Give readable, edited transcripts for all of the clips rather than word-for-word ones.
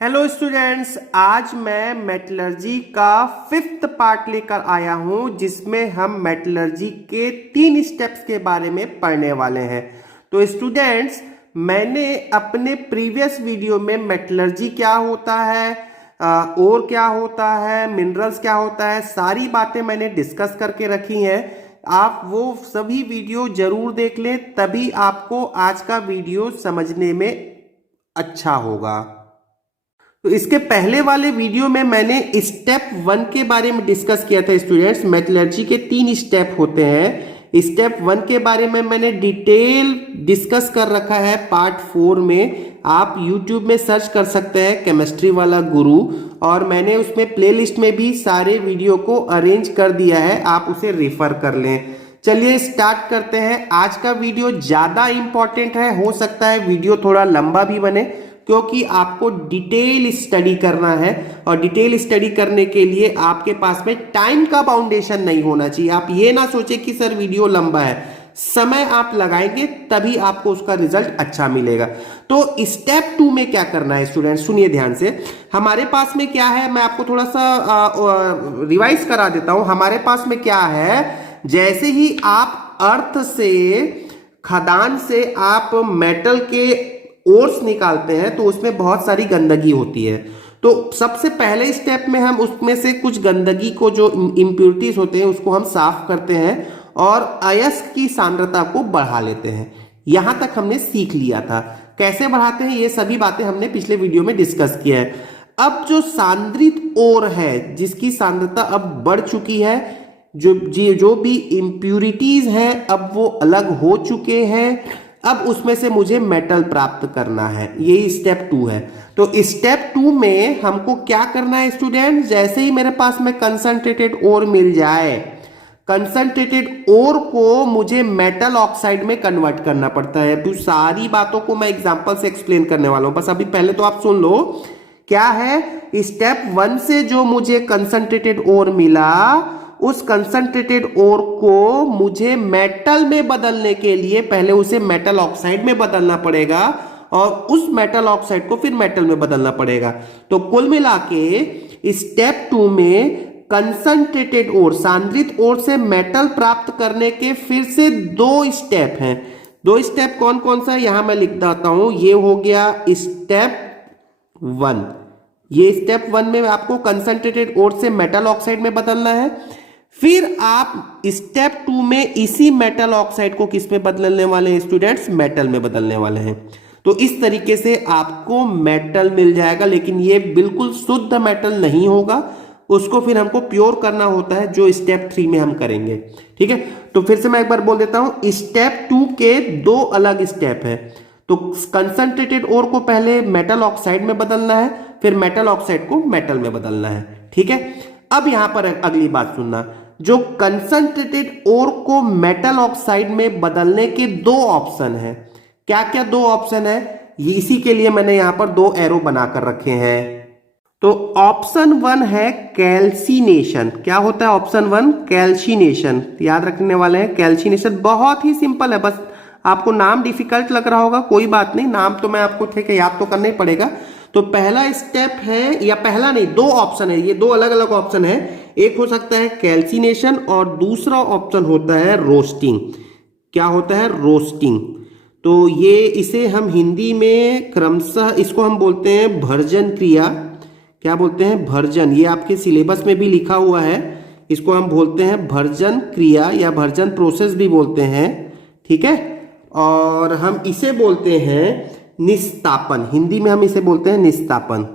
Hello students, आज मैं metallurgy का 5th पार्ट लेकर आया हूं जिसमें हम मेटलर्जी के 3 स्टेप्स के बारे में पढ़ने वाले हैं। तो स्टूडेंट्स, मैंने अपने प्रीवियस वीडियो में मेटलर्जी क्या होता है, और क्या होता है, मिनरल्स क्या होता है, सारी बातें मैंने डिस्कस करके रखी हैं। आप वो सभी वीडियो जरूर देख लें, तभी आपको आज का वीडियो समझने में अच्छा होगा। तो इसके पहले वाले वीडियो में मैंने स्टेप 1 के बारे में डिस्कस किया था। स्टूडेंट्स, मेटलर्जी के 3 स्टेप होते हैं। स्टेप 1 के बारे में मैंने डिटेल डिस्कस कर रखा है पार्ट 4 में। आप YouTube में सर्च कर सकते हैं केमिस्ट्री वाला गुरु, और मैंने उसमें प्लेलिस्ट में भी सारे वीडियो को अरेंज कर दिया है, आप उसे रेफर कर लें। चलिए स्टार्ट करते हैं। आज का वीडियो ज्यादा इंपॉर्टेंट है, हो सकता है वीडियो थोड़ा लंबा भी बने, क्योंकि आपको डिटेल स्टडी करना है, और डिटेल स्टडी करने के लिए आपके पास में टाइम का बाउंडेशन नहीं होना चाहिए। आप ये ना सोचे कि सर वीडियो लंबा है, समय आप लगाएंगे तभी आपको उसका रिजल्ट अच्छा मिलेगा। तो स्टेप 2 में क्या करना है स्टूडेंट, सुनिए ध्यान से। हमारे पास में क्या है, मैं आपको थोड़ा सा रिवाइज करा देता हूं। हमारे पास में क्या है, जैसे ही आप अर्थ से, खदान से आप मेटल के ओर्स निकालते हैं तो उसमें बहुत सारी गंदगी होती है। तो सबसे पहले स्टेप में हम उसमें से कुछ गंदगी को, जो इंप्योरिटीज होते हैं, उसको हम साफ करते हैं और अयस्क की सांद्रता को बढ़ा लेते हैं। यहां तक हमने सीख लिया था। कैसे बढ़ाते हैं ये सभी बातें हमने पिछले वीडियो में डिस्कस किया है। अब जो सांद्रित ओर है, जिसकी सांद्रता अब बढ़ चुकी है, जो भी इंप्योरिटीज हैं अब वो अलग हो चुके हैं, अब उसमें से मुझे मेटल प्राप्त करना है। यही स्टेप 2 है। तो स्टेप 2 में हमको क्या करना है स्टूडेंट, जैसे ही मेरे पास में कंसंट्रेटेड ओर मिल जाए, कंसंट्रेटेड ओर को मुझे मेटल ऑक्साइड में कन्वर्ट करना पड़ता है। तो सारी बातों को मैं एग्जांपल से एक्सप्लेन करने वाला हूं, बस अभी पहले तो आप सुन लो क्या है। स्टेप 1 से जो मुझे कंसंट्रेटेड ओर मिला, उस कंसंट्रेटेड ओर को मुझे मेटल में बदलने के लिए पहले उसे मेटल ऑक्साइड में बदलना पड़ेगा, और उस मेटल ऑक्साइड को फिर मेटल में बदलना पड़ेगा। तो कुल मिला के स्टेप 2 में कंसंट्रेटेड ओर, सांद्रित ओर से मेटल प्राप्त करने के फिर से 2 स्टेप हैं। 2 स्टेप कौन कौन सा है यहां मैं लिख देता हूं। ये हो गया स्टेप 1। ये स्टेप 1 में आपको कंसंट्रेटेड ओर से मेटल ऑक्साइड में बदलना है। फिर आप स्टेप 2 में इसी मेटल ऑक्साइड को किस में बदलने वाले हैं स्टूडेंट्स, मेटल में बदलने वाले हैं। तो इस तरीके से आपको मेटल मिल जाएगा, लेकिन ये बिल्कुल शुद्ध मेटल नहीं होगा, उसको फिर हमको प्योर करना होता है, जो स्टेप 3 में हम करेंगे। ठीक है, तो फिर से मैं एक बार बोल देता हूं। स्टेप 2 के 2 अलग स्टेप है। तो कंसंट्रेटेड ओर को पहले मेटल ऑक्साइड में बदलना है, फिर मेटल ऑक्साइड को मेटल में बदलना है। ठीक है, अब यहां पर अगली बात सुनना। जो कंसंट्रेटेड ओर को मेटल ऑक्साइड में बदलने के 2 ऑप्शन हैं। क्या क्या 2 ऑप्शन है, इसी के लिए मैंने यहां पर 2 एरो बनाकर रखे हैं। तो ऑप्शन 1 है कैल्सिनेशन। क्या होता है ऑप्शन 1? कैल्सिनेशन। याद रखने वाले हैं कैल्सिनेशन, बहुत ही सिंपल है। बस आपको नाम डिफिकल्ट लग रहा होगा, कोई बात नहीं, नाम तो मैं आपको ठीक है याद तो करना ही पड़ेगा। तो पहला स्टेप है, या पहला नहीं, 2 ऑप्शन है, ये 2 अलग अलग ऑप्शन है। एक हो सकता है कैल्सिनेशन और दूसरा ऑप्शन होता है रोस्टिंग। क्या होता है? रोस्टिंग। तो ये, इसे हम हिंदी में क्रमशः इसको हम बोलते हैं भर्जन क्रिया। क्या बोलते हैं? भर्जन। ये आपके सिलेबस में भी लिखा हुआ है। इसको हम बोलते हैं भर्जन क्रिया या भर्जन प्रोसेस भी बोलते हैं। ठीक है, और हम इसे बोलते हैं निस्तापन। हिंदी में हम इसे बोलते हैं निस्तापन।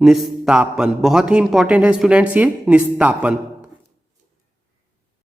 निस्तापन बहुत ही इंपॉर्टेंट है स्टूडेंट्स, ये निस्तापन।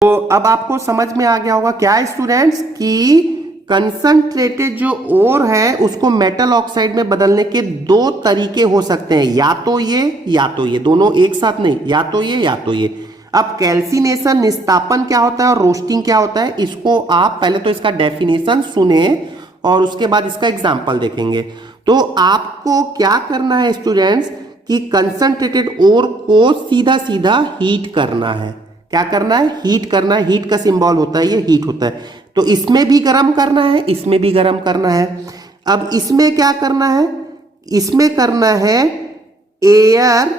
तो अब आपको समझ में आ गया होगा क्या स्टूडेंट्स, कि कंसंट्रेटेड जो ओर है उसको मेटल ऑक्साइड में बदलने के 2 तरीके हो सकते हैं, या तो ये या तो ये, दोनों एक साथ नहीं, या तो ये या तो ये। अब कैल्सिनेशन, निस्तापन क्या होता है और रोस्टिंग क्या होता है, इसको आप पहले तो इसका डेफिनेशन सुने और उसके बाद इसका एग्जाम्पल देखेंगे। तो आपको क्या करना है स्टूडेंट्स, कि कंसंट्रेटेड ओर को सीधा सीधा हीट करना है। क्या करना है? हीट करना है। हीट का सिंबल होता है, ये हीट होता है। तो इसमें भी गर्म करना है, इसमें भी गर्म करना है। अब इसमें क्या करना है, इसमें करना है एयर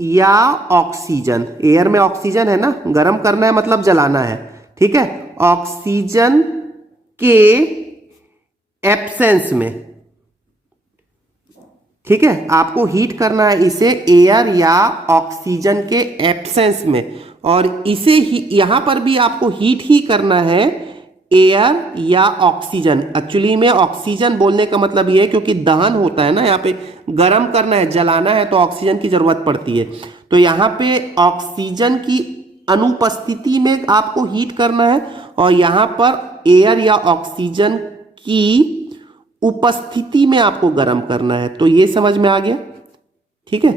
या ऑक्सीजन। एयर में ऑक्सीजन है ना, गर्म करना है मतलब जलाना है, ठीक है, ऑक्सीजन के एब्सेंस में, ठीक है, आपको हीट करना है इसे एयर या ऑक्सीजन के एब्सेंस में, और इसे ही यहां पर भी आपको हीट ही करना है एयर या ऑक्सीजन। एक्चुअली में ऑक्सीजन बोलने का मतलब ये है क्योंकि दहन होता है ना, यहाँ पे गर्म करना है, जलाना है, तो ऑक्सीजन की जरूरत पड़ती है। तो यहाँ पे ऑक्सीजन की अनुपस्थिति में आपको हीट करना है और यहाँ पर एयर या ऑक्सीजन की उपस्थिति में आपको गर्म करना है। तो ये समझ में आ गया, ठीक है,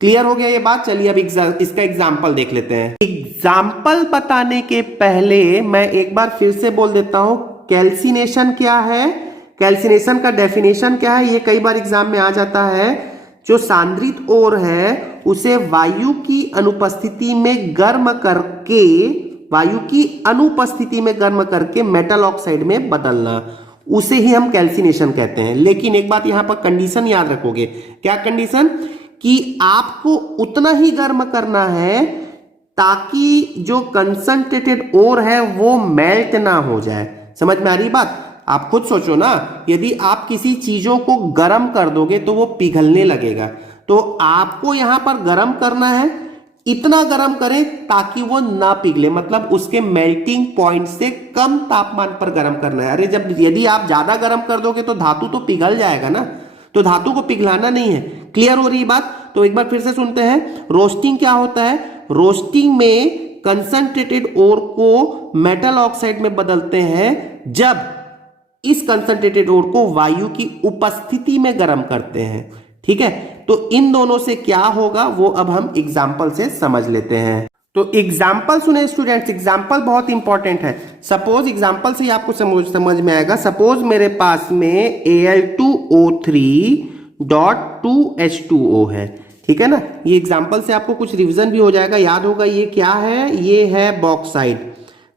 क्लियर हो गया ये बात। चलिए अब इसका एग्जाम्पल देख लेते हैं। एग्जाम्पल बताने के पहले मैं एक बार फिर से बोल देता हूं, कैल्सिनेशन क्या है, कैल्सिनेशन का डेफिनेशन क्या है, ये कई बार एग्जाम में आ जाता है। जो सांद्रित ओर है उसे वायु की अनुपस्थिति में गर्म करके, वायु की अनुपस्थिति में गर्म करके मेटल ऑक्साइड में बदलना, उसे ही हम कैल्सिनेशन कहते हैं। लेकिन एक बात यहां पर कंडीशन याद रखोगे, क्या कंडीशन, कि आपको उतना ही गर्म करना है ताकि जो कंसंट्रेटेड ओर है वो मेल्ट ना हो जाए। समझ में आ रही बात? आप खुद सोचो ना, यदि आप किसी चीजों को गर्म कर दोगे तो वो पिघलने लगेगा। तो आपको यहां पर गर्म करना है, इतना गर्म करें ताकि वो ना पिघले, मतलब उसके मेल्टिंग पॉइंट से कम तापमान पर गर्म करना है। अरे जब यदि आप ज्यादा गर्म कर दोगे तो धातु तो पिघल जाएगा ना, तो धातु को पिघलाना नहीं है। क्लियर हो रही बात? तो एक बार फिर से सुनते हैं, रोस्टिंग क्या होता है। रोस्टिंग में कंसंट्रेटेड ओर को मेटल ऑक्साइड में बदलते हैं जब इस कंसंट्रेटेड ओर को वायु की उपस्थिति में गर्म करते हैं, ठीक है। तो इन दोनों से क्या होगा वो अब हम एग्जाम्पल से समझ लेते हैं। तो एग्जाम्पल सुने स्टूडेंट्स, एग्जाम्पल बहुत इंपॉर्टेंट है। सपोज एग्जाम्पल से ही आपको समझ में आएगा। सपोज मेरे पास में Al2O3.2H2O है, ठीक है ना। ये एग्जाम्पल से आपको कुछ रिवीजन भी हो जाएगा, याद होगा ये क्या है, ये है बॉक्साइड।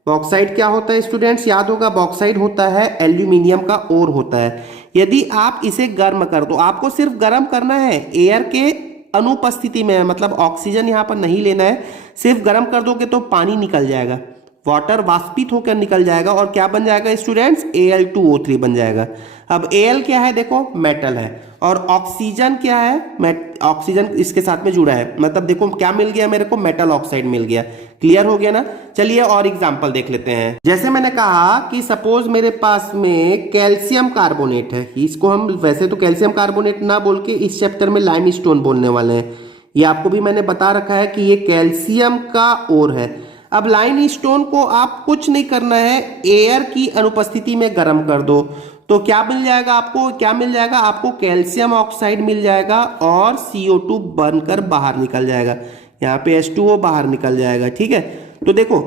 बॉक्साइड क्या होता है स्टूडेंट्स, याद होगा, बॉक्साइड होता है एल्यूमिनियम का ओर होता है। यदि आप इसे गर्म कर दो, आपको सिर्फ गर्म करना है, एयर के अनुपस्थिति में, मतलब ऑक्सीजन यहां पर नहीं लेना है, सिर्फ गर्म कर दोगे तो पानी निकल जाएगा, वाटर वाष्पित होकर निकल जाएगा और क्या बन जाएगा स्टूडेंट्स, Al2O3 बन जाएगा। अब Al क्या है, देखो मेटल है, और ऑक्सीजन क्या है, ऑक्सीजन इसके साथ में जुड़ा है, मतलब देखो क्या मिल गया मेरे को, मेटल ऑक्साइड मिल गया। क्लियर हो गया ना। चलिए और एग्जांपल देख लेते हैं। जैसे मैंने कहा कि सपोज मेरे पास में कैल्शियम कार्बोनेट है, इसको हम वैसे तो कैल्शियम कार्बोनेट ना बोल के इस चैप्टर में लाइमस्टोन बोलने वाले हैं। ये आपको भी मैंने बता रखा है कि ये कैल्शियम का ओर है। अब लाइमस्टोन को आप कुछ नहीं करना है, एयर की अनुपस्थिति में गर्म कर दो तो क्या मिल जाएगा आपको, क्या मिल जाएगा आपको, कैल्शियम ऑक्साइड मिल जाएगा और CO2 बनकर बाहर निकल जाएगा, यहाँ पे H2O बाहर निकल जाएगा, ठीक है। तो देखो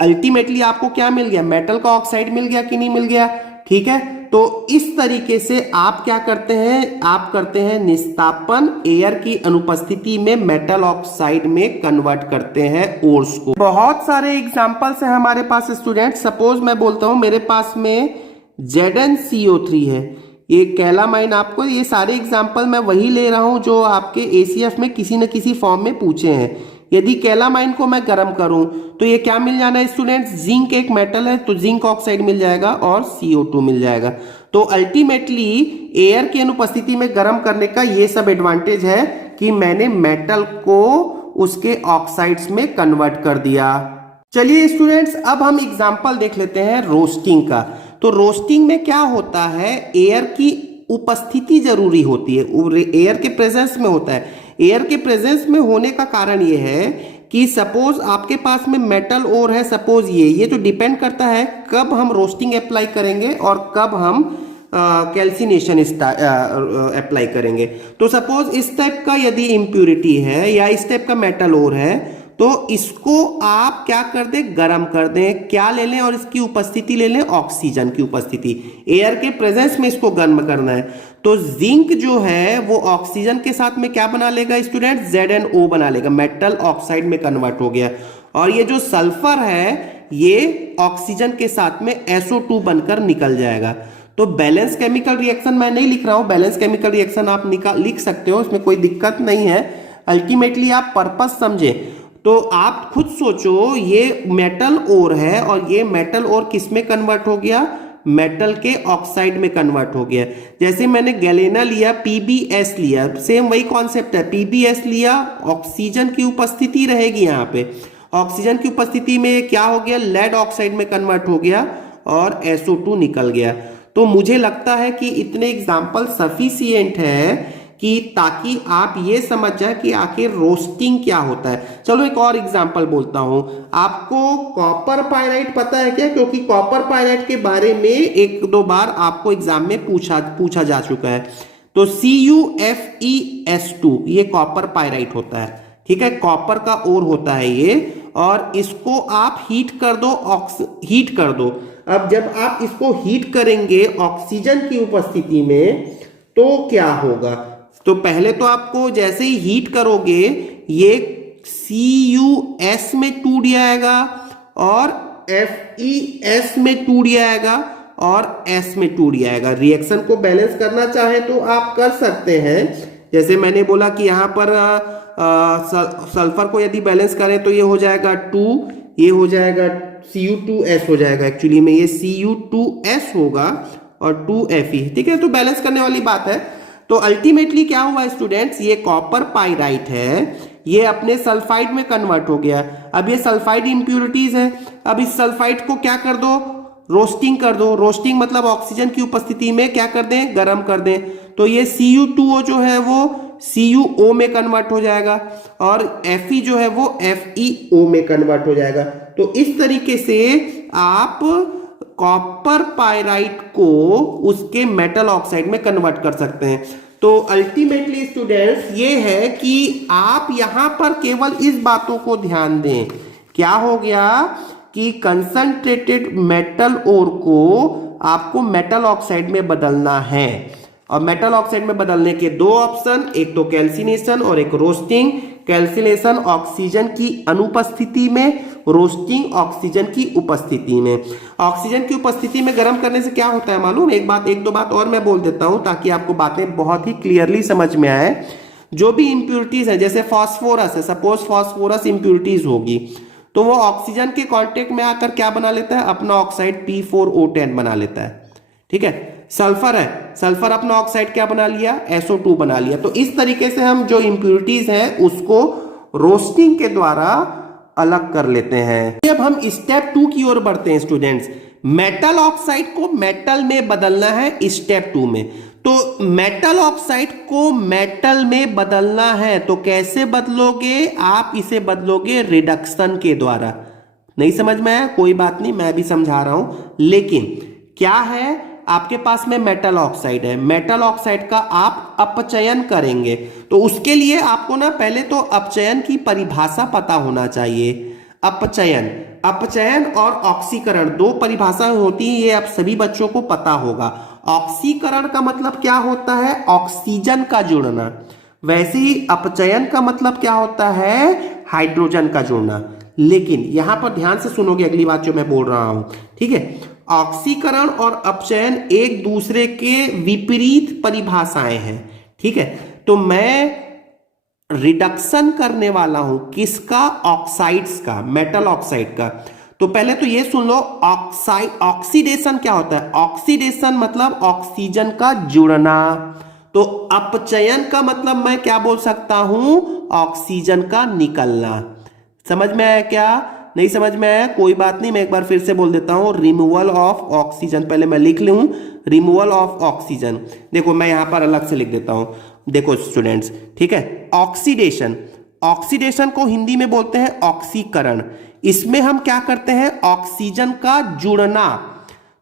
अल्टीमेटली आपको क्या मिल गया, मेटल का ऑक्साइड मिल गया कि नहीं मिल गया, ठीक है। तो इस तरीके से आप क्या करते हैं, आप करते हैं निस्तापन, एयर की अनुपस्थिति में मेटल ऑक्साइड में कन्वर्ट करते हैं ओर्स को। बहुत सारे एग्जांपल्स हैं हमारे पास स्टूडेंट। सपोज मैं बोलता हूं मेरे पास में ZnCO3 है, ये कैलामाइन, आपको ये सारे एग्जांपल मैं वही ले रहा हूं जो आपके ACF में किसी न किसी फॉर्म में पूछे हैं। यदि कैलामाइन को मैं गर्म करूं तो ये क्या मिल जाना है स्टूडेंट्स, जिंक एक मेटल है तो जिंक ऑक्साइड मिल जाएगा और CO2 मिल जाएगा। तो अल्टीमेटली एयर की अनुपस्थिति में गर्म करने का ये सब एडवांटेज है कि मैंने मेटल को उसके ऑक्साइड्स में कन्वर्ट कर दिया। चलिए स्टूडेंट्स अब हम एग्जाम्पल देख लेते हैं रोस्टिंग का। तो रोस्टिंग में क्या होता है, एयर की उपस्थिति जरूरी होती है, एयर के प्रेजेंस में होता है। एयर के प्रेजेंस में होने का कारण ये है कि सपोज आपके पास में मेटल ओर है, सपोज ये तो डिपेंड करता है कब हम रोस्टिंग अप्लाई करेंगे और कब हम कैल्सिनेशन अप्लाई करेंगे। तो सपोज इस टाइप का यदि इम्प्यूरिटी है या इस टाइप का मेटल ओर है तो इसको आप क्या कर दें, गर्म कर दें, क्या ले लें, और इसकी उपस्थिति ले लें, ऑक्सीजन की उपस्थिति, एयर के प्रेजेंस में इसको गर्म करना है। तो जिंक जो है वो ऑक्सीजन के साथ में क्या बना लेगा स्टूडेंट, ZnO बना लेगा, मेटल ऑक्साइड में कन्वर्ट हो गया। और ये जो सल्फर है ये ऑक्सीजन के साथ में SO2 बनकर निकल जाएगा। तो बैलेंस केमिकल रिएक्शन मैं नहीं लिख रहा हूं, बैलेंस केमिकल रिएक्शन आप लिख सकते हो, इसमें कोई दिक्कत नहीं है। अल्टीमेटली आप पर्पस समझे तो आप खुद सोचो, ये मेटल ओर है और ये मेटल ओर किस में कन्वर्ट हो गया, मेटल के ऑक्साइड में कन्वर्ट हो गया। जैसे मैंने गैलेना लिया, PbS लिया, सेम वही कॉन्सेप्ट है। PbS लिया, ऑक्सीजन की उपस्थिति रहेगी, यहाँ पे ऑक्सीजन की उपस्थिति में क्या हो गया, लेड ऑक्साइड में कन्वर्ट हो गया और SO2 निकल गया। तो मुझे लगता है कि इतने एग्जाम्पल सफिशिएंट है कि ताकि आप ये समझ जाए कि आखिर रोस्टिंग क्या होता है। चलो एक और एग्जांपल बोलता हूं। आपको कॉपर पायराइट पता है क्या? क्योंकि कॉपर पायराइट के बारे में एक दो बार आपको एग्जाम में पूछा जा चुका है। तो CuFeS2 ये कॉपर पायराइट होता है, ठीक है, कॉपर का ओर होता है ये, और इसको आप हीट कर दो। अब जब आप इसको हीट करेंगे ऑक्सीजन की उपस्थिति में तो क्या होगा? तो पहले तो आपको जैसे ही हीट करोगे ये CuS में टूट जाएगा और FeS में टूट जाएगा और S में टूट जाएगा। रिएक्शन को बैलेंस करना चाहे तो आप कर सकते हैं। जैसे मैंने बोला कि यहाँ पर सल्फर को यदि बैलेंस करें तो ये हो जाएगा 2, ये हो जाएगा Cu2S हो जाएगा, एक्चुअली में ये Cu2S होगा और 2Fe, ठीक है। तो बैलेंस करने वाली बात है। तो अल्टीमेटली क्या हुआ स्टूडेंट्स, ये कॉपर पाइराइट है, ये अपने सल्फाइड में कन्वर्ट हो गया। अब ये सल्फाइड इंप्यूरिटीज है, अब इस सल्फाइड को क्या कर दो, रोस्टिंग कर दो। रोस्टिंग मतलब ऑक्सीजन की उपस्थिति में क्या कर दें, गर्म कर दें। तो ये Cu2O जो है वो CuO में कन्वर्ट हो जाएगा और Fe जो है वो FeO में कन्वर्ट हो जाएगा। तो इस तरीके से आप कॉपर पाइराइट को उसके मेटल ऑक्साइड में कन्वर्ट कर सकते हैं। तो अल्टीमेटली स्टूडेंट्स ये है कि आप यहां पर केवल इस बातों को ध्यान दें, क्या हो गया कि कंसंट्रेटेड मेटल ओर को आपको मेटल ऑक्साइड में बदलना है। और मेटल ऑक्साइड में बदलने के दो ऑप्शन, एक तो कैल्सिनेशन और एक रोस्टिंग। कैल्सिनेशन ऑक्सीजन की अनुपस्थिति में, रोस्टिंग ऑक्सीजन की उपस्थिति में। ऑक्सीजन की उपस्थिति में गर्म करने से क्या होता है मालूम? एक दो बात और मैं बोल देता हूं ताकि आपको बातें बहुत ही क्लियरली समझ में आए। जो भी इंप्यूरिटीज है, जैसे फास्फोरस है, सपोज फास्फोरस इंप्यूरिटीज होगी तो वो ऑक्सीजन के कांटेक्ट में आकर क्या बना लेता है, अपना ऑक्साइड P4O10 बना लेता है, ठीक है। सल्फर है, सल्फर अपना ऑक्साइड क्या बना लिया, SO2 बना लिया। तो इस तरीके से हम जो इंप्यूरिटीज हैं उसको रोस्टिंग के द्वारा अलग कर लेते हैं। अब हम स्टेप 2 की ओर बढ़ते हैं स्टूडेंट्स। मेटल ऑक्साइड को मेटल में बदलना है स्टेप 2 में। तो मेटल ऑक्साइड को मेटल में बदलना है तो कैसे बदलोगे? आप इसे बदलोगे रिडक्शन के द्वारा। नहीं समझ में आया? कोई बात नहीं, मैं भी समझा रहा हूं। लेकिन क्या है, आपके पास में मेटल ऑक्साइड है, मेटल ऑक्साइड का आप अपचयन करेंगे। तो उसके लिए आपको ना पहले तो अपचयन की परिभाषा पता होना चाहिए। अपचयन और ऑक्सीकरण दो परिभाषाएं होती हैं, ये आप सभी बच्चों को पता होगा। ऑक्सीकरण का मतलब क्या होता है, ऑक्सीजन का जुड़ना। वैसे ही अपचयन का मतलब क्या होता है, हाइड्रोजन का जुड़ना। लेकिन यहां पर ध्यान से सुनोगे अगली बात जो मैं बोल रहा हूं, ठीक है। ऑक्सीकरण और अपचयन एक दूसरे के विपरीत परिभाषाएं हैं, ठीक है। तो मैं रिडक्शन करने वाला हूं किसका, ऑक्साइड्स का, मेटल ऑक्साइड का। तो पहले तो ये सुन लो, ऑक्सीडेशन क्या होता है? ऑक्सीडेशन मतलब ऑक्सीजन का जुड़ना। तो अपचयन का मतलब मैं क्या बोल सकता हूं, ऑक्सीजन का निकलना। समझ में आया क्या? नहीं समझ में आया? कोई बात नहीं, मैं एक बार फिर से बोल देता हूं, रिमूवल ऑफ ऑक्सीजन। पहले मैं लिख लूं, रिमूवल ऑफ ऑक्सीजन। देखो मैं यहां पर अलग से लिख देता हूं, देखो स्टूडेंट्स, ठीक है। ऑक्सीडेशन, ऑक्सीडेशन को हिंदी में बोलते हैं ऑक्सीकरण। इसमें हम क्या करते हैं, ऑक्सीजन का जुड़ना।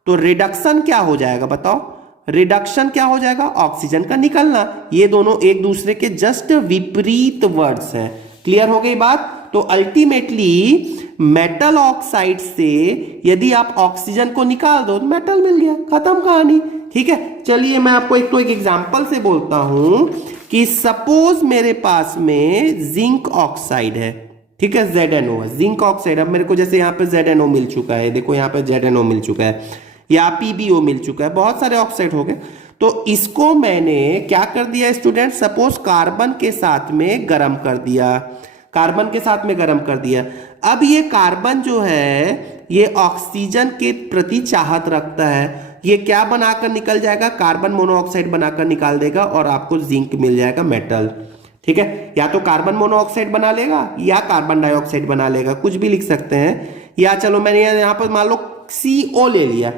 तो रिडक्शन क्या हो जाएगा बताओ? रिडक्शन क्या हो जाएगा, ऑक्सीजन का निकलना। ये दोनों एक दूसरे के जस्ट विपरीत वर्ड्स हैं। क्लियर हो गई बात? तो अल्टीमेटली मेटल ऑक्साइड से यदि आप ऑक्सीजन को निकाल दो तो मेटल मिल गया, खत्म कहानी, ठीक है। चलिए मैं आपको एक एग्जांपल से बोलता हूं कि सपोज मेरे पास में जिंक ऑक्साइड है, ठीक है, ZnO जिंक ऑक्साइड। अब मेरे को जैसे यहाँ पे ZnO मिल चुका है, देखो यहाँ पे ZnO मिल चुका है या PbO मिल चुका है, बहुत सारे ऑक्साइड हो गए। तो इसको मैंने क्या कर दिया स्टूडेंट, सपोज कार्बन के साथ में गर्म कर दिया, कार्बन के साथ में गर्म कर दिया। अब ये कार्बन जो है ये ऑक्सीजन के प्रति चाहत रखता है, ये क्या बनाकर निकल जाएगा, कार्बन मोनोऑक्साइड बनाकर निकाल देगा और आपको जिंक मिल जाएगा मेटल। ठीक है, या तो कार्बन मोनोऑक्साइड बना लेगा या कार्बन डाइऑक्साइड बना लेगा, कुछ भी लिख सकते हैं। या चलो मैंने यहाँ पर मान लो CO ले लिया,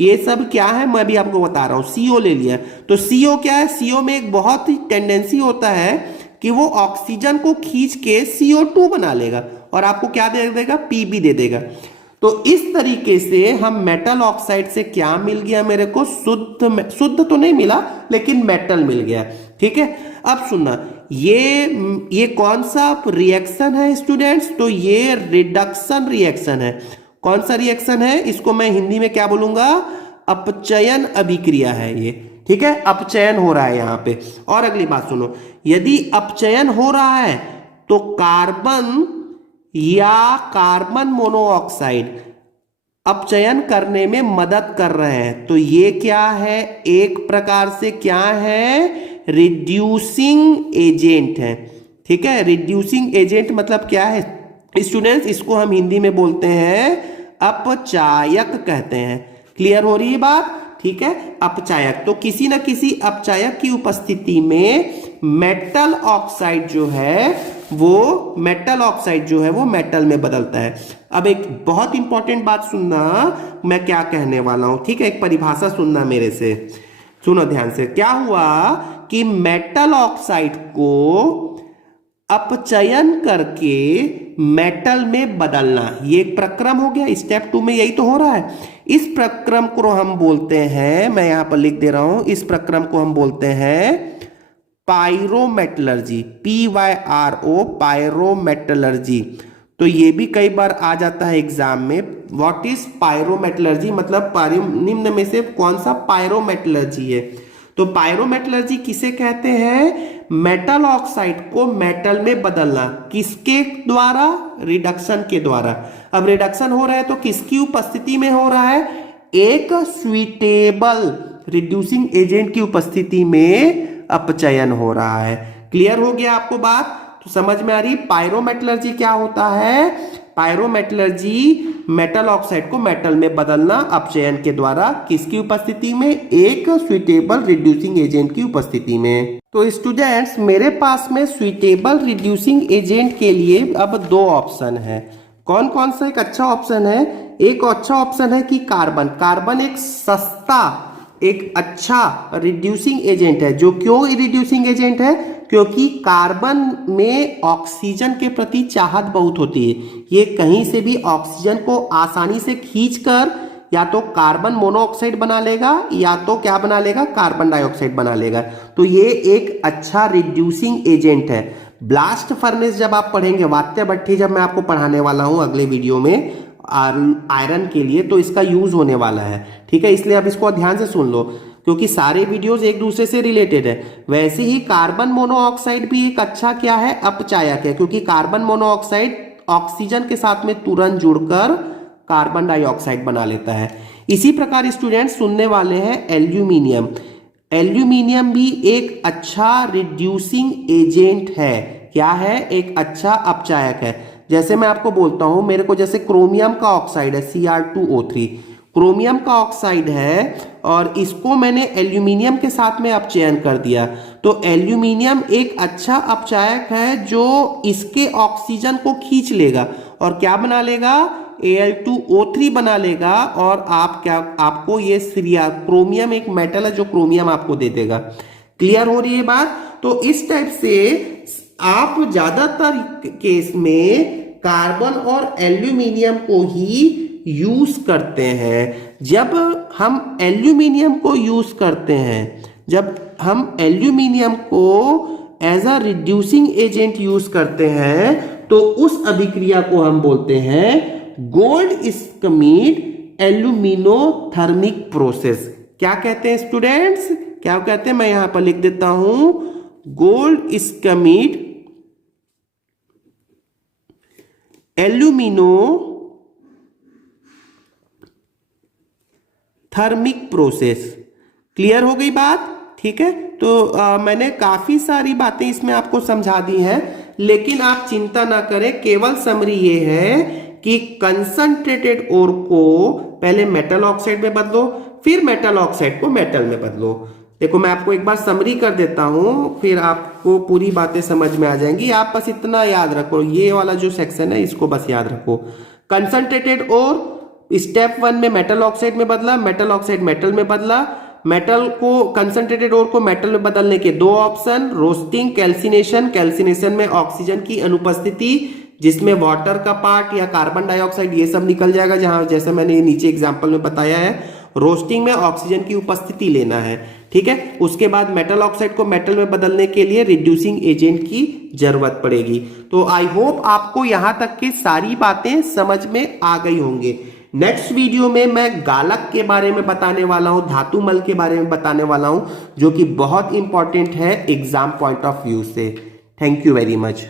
ये सब क्या है मैं भी आपको बता रहा हूं, CO ले लिया। तो CO क्या है, CO में एक बहुत ही टेंडेंसी होता है कि वो ऑक्सीजन को खींच के CO2 बना लेगा और आपको क्या दे देगा, Pb दे देगा। तो इस तरीके से हम मेटल ऑक्साइड से क्या मिल गया मेरे को, शुद्ध तो नहीं मिला लेकिन मेटल मिल गया। ठीक है, अब सुनना, ये कौन सा रिएक्शन है स्टूडेंट्स, तो ये रिडक्शन रिएक्शन है। कौन सा रिएक्शन है, इसको मैं हिंदी में क्या बोलूंगा, अपचयन अभिक्रिया है ये। ठीक है, अपचयन हो रहा है यहां पे। और अगली बात सुनो, यदि अपचयन हो रहा है तो कार्बन या कार्बन मोनोऑक्साइड अपचयन करने में मदद कर रहे हैं, तो ये क्या है, एक प्रकार से क्या है, रिड्यूसिंग एजेंट है। ठीक है, रिड्यूसिंग एजेंट मतलब क्या है स्टूडेंट्स, इसको हम हिंदी में बोलते हैं अपचायक कहते हैं। क्लियर हो रही है बात, ठीक है, अपचायक। तो किसी ना किसी अपचायक की उपस्थिति में मेटल ऑक्साइड जो है वो मेटल में बदलता है। अब एक बहुत इंपॉर्टेंट बात सुनना, मैं क्या कहने वाला हूं, ठीक है, एक परिभाषा सुनना मेरे से, सुनो ध्यान से। क्या हुआ कि मेटल ऑक्साइड को अपचयन करके मेटल में बदलना, ये एक प्रक्रम हो गया, स्टेप 2 में यही तो हो रहा है। इस प्रक्रम को हम बोलते हैं, मैं यहां पर लिख दे रहा हूं, इस प्रक्रम को हम बोलते हैं पायरोमेटलर्जी, PYRO, पायरोमेटलर्जी। तो ये भी कई बार आ जाता है एग्जाम में, व्हाट इज पायरोमेटलर्जी, मतलब निम्न में से कौन सा पायरोमेटलर्जी है। तो पायरोमेटलर्जी किसे कहते हैं, मेटल ऑक्साइड को मेटल में बदलना, किसके द्वारा, रिडक्शन के द्वारा। अब रिडक्शन हो रहा है तो किसकी उपस्थिति में हो रहा है, एक स्वीटेबल रिड्यूसिंग एजेंट की उपस्थिति में अपचयन हो रहा है। क्लियर हो गया आपको बात, तो समझ में आ रही। पायरोमेटलर्जी क्या होता है, पायरोमेटलर्जी मेटल ऑक्साइड को मेटल में बदलना अपचयन के द्वारा, किसकी उपस्थिति में, एक सुइटेबल रिड्यूसिंग एजेंट की उपस्थिति में। तो स्टूडेंट्स मेरे पास में सुइटेबल रिड्यूसिंग एजेंट के लिए अब 2 ऑप्शन है। कौन कौन सा, एक अच्छा ऑप्शन है, एक अच्छा ऑप्शन है कि कार्बन एक सस्ता, एक अच्छा रिड्यूसिंग एजेंट है। जो क्यों रिड्यूसिंग एजेंट है, क्योंकि कार्बन में ऑक्सीजन के प्रति चाहत बहुत होती है, ये कहीं से भी ऑक्सीजन को आसानी से खींचकर या तो कार्बन मोनोऑक्साइड बना लेगा या तो क्या बना लेगा, कार्बन डाइऑक्साइड बना लेगा। तो ये एक अच्छा रिड्यूसिंग एजेंट है। ब्लास्ट फर्नेस जब आप पढ़ेंगे, वात्य भट्ठी जब मैं आपको पढ़ाने वाला हूं अगले वीडियो में आयरन के लिए, तो इसका यूज होने वाला है। ठीक है, इसलिए अब इसको ध्यान से सुन लो क्योंकि सारे वीडियोस एक दूसरे से रिलेटेड है। वैसे ही कार्बन मोनोऑक्साइड भी एक अच्छा क्या है, अपचायक है, क्योंकि कार्बन मोनोऑक्साइड ऑक्सीजन के साथ में तुरंत जुड़कर कार्बन डाइऑक्साइड बना लेता है। इसी प्रकार स्टूडेंट सुनने वाले हैं एल्यूमिनियम। एल्यूमिनियम भी एक अच्छा रिड्यूसिंग एजेंट है। क्या है, एक अच्छा अपचायक है। जैसे मैं आपको बोलता हूं, मेरे को जैसे क्रोमियम का ऑक्साइड है Cr2O3, क्रोमियम का ऑक्साइड है और इसको मैंने एल्यूमिनियम के साथ में अपचयन कर दिया, तो एल्यूमिनियम एक अच्छा अपचायक है जो इसके ऑक्सीजन को खींच लेगा और क्या बना लेगा, Al2O3 बना लेगा। और आपको ये क्रोमियम एक मेटल है जो क्रोमियम आपको दे देगा। क्लियर हो रही है बात। तो इस टाइप से आप ज्यादातर केस में कार्बन और एल्यूमिनियम को ही यूज करते हैं। जब हम एल्यूमिनियम को यूज करते हैं, जब हम एल्यूमिनियम को as a reducing agent use करते हैं, तो उस अभिक्रिया को हम बोलते हैं गोल्ड-स्मिथ एल्यूमिनोथर्मिक प्रोसेस। क्या कहते हैं स्टूडेंट्स, क्या कहते हैं, मैं यहां पर लिख देता हूं, gold-Smith alumino thermic process. Clear हो गई बात? ठीक है, तो मैंने काफी सारी बातें इसमें आपको समझा दी हैं, लेकिन आप चिंता ना करें, केवल समरी ये है कि कंसंट्रेटेड ओर को पहले मेटल ऑक्साइड में बदलो, फिर मेटल ऑक्साइड को मेटल में बदलो। देखो मैं आपको एक बार समरी कर देता हूं, फिर आपको पूरी बातें समझ में आ जाएंगी। आप बस इतना याद रखो, ये वाला जो सेक्शन है इसको बस याद रखो। कंसंट्रेटेड ओर स्टेप 1 में मेटल ऑक्साइड में बदला, मेटल ऑक्साइड मेटल में बदला। मेटल को कंसंट्रेटेड ओर को मेटल में बदलने के दो ऑप्शन, रोस्टिंग, कैल्सिनेशन। कैल्सिनेशन में ऑक्सीजन की अनुपस्थिति, जिसमें वाटर का पार्ट या कार्बन डाइऑक्साइड ये सब निकल जाएगा, जहां जैसे मैंने नीचे एग्जांपल में बताया है। रोस्टिंग में ऑक्सीजन की उपस्थिति लेना है, ठीक है। उसके बाद मेटल ऑक्साइड को मेटल में बदलने के लिए रिड्यूसिंग एजेंट की जरूरत पड़ेगी। तो आई होप आपको यहां तक की सारी बातें समझ में आ गई होंगे। नेक्स्ट वीडियो में मैं गालक के बारे में बताने वाला हूं, धातुमल के बारे में बताने वाला हूं, जो कि बहुत इंपॉर्टेंट है एग्जाम पॉइंट ऑफ व्यू से। Thank you very much.